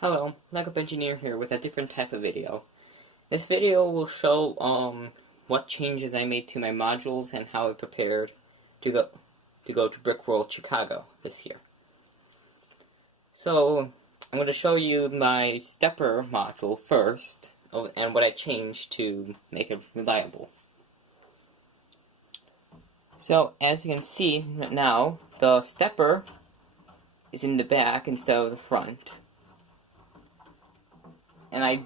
Hello, Lego Engineer here with a different type of video. This video will show what changes I made to my modules and how I prepared to go to Brickworld Chicago this year. So I'm going to show you my stepper module first and what I changed to make it reliable. So as you can see now, the stepper is in the back instead of the front. And I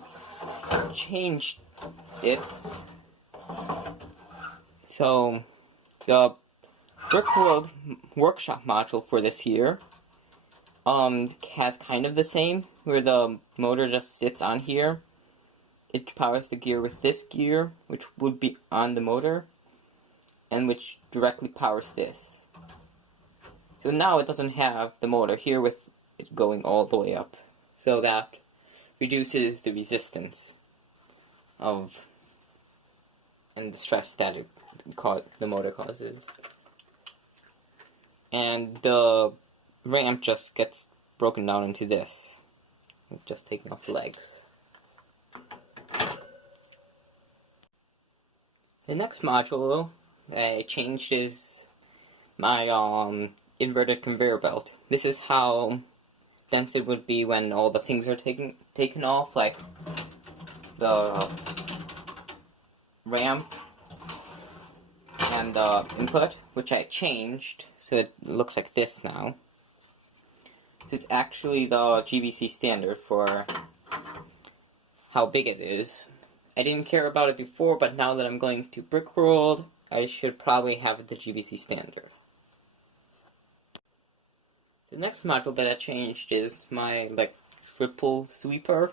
changed it so the Brickworld workshop module for this year has kind of the same, where the motor just sits on here. It powers the gear with this gear, which would be on the motor, and which directly powers this. So now it doesn't have the motor here with it going all the way up, so that reduces the resistance and the stress that the motor causes. And the ramp just gets broken down into this, just taking off the legs. The next module I changed is my inverted conveyor belt. This is how dense it would be when all the things are taken off, like the ramp and the input, which I changed so it looks like this now. So it's actually the GBC standard for how big it is. I didn't care about it before, but now that I'm going to Brickworld, I should probably have the GBC standard. The next module that I changed is my, triple sweeper.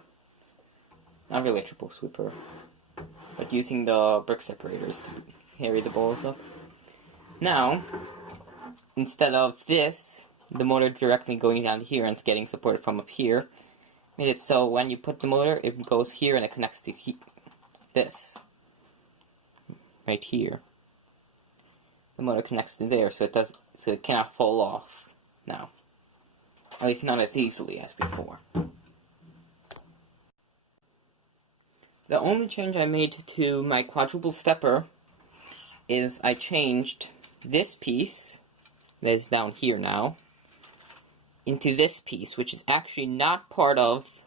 Not really a triple sweeper, but using the brick separators to carry the balls up. Now, instead of this, the motor directly going down here and getting supported from up here, made it so when you put the motor, it goes here and it connects to this. Right here. The motor connects to there, so it cannot fall off now. At least not as easily as before. The only change I made to my quadruple stepper is I changed this piece, that is down here now, into this piece, which is actually not part of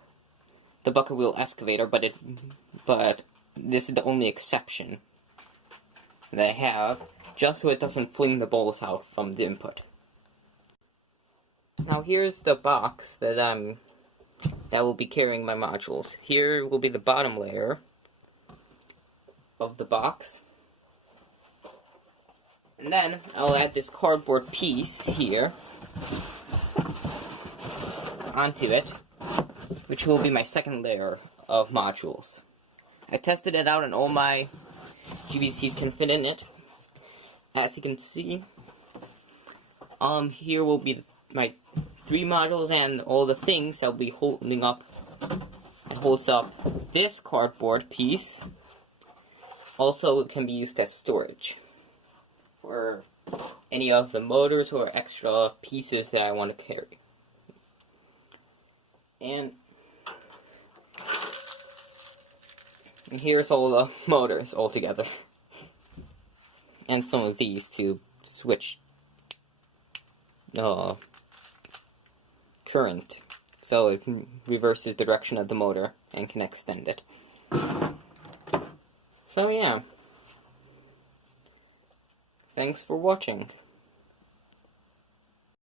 the bucket wheel excavator, but this is the only exception that I have, just so it doesn't fling the balls out from the input. Now here's the box that will be carrying my modules. Here will be the bottom layer of the box. And then I'll add this cardboard piece here onto it, which will be my second layer of modules. I tested it out and all my GBCs can fit in it. As you can see, here will be my 3 modules and all the things that will be holding up and holds up this cardboard piece. Also, it can be used as storage for any of the motors or extra pieces that I want to carry. And here's all the motors all together. And some of these to switch current, so it reverses the direction of the motor and can extend it. So yeah. Thanks for watching.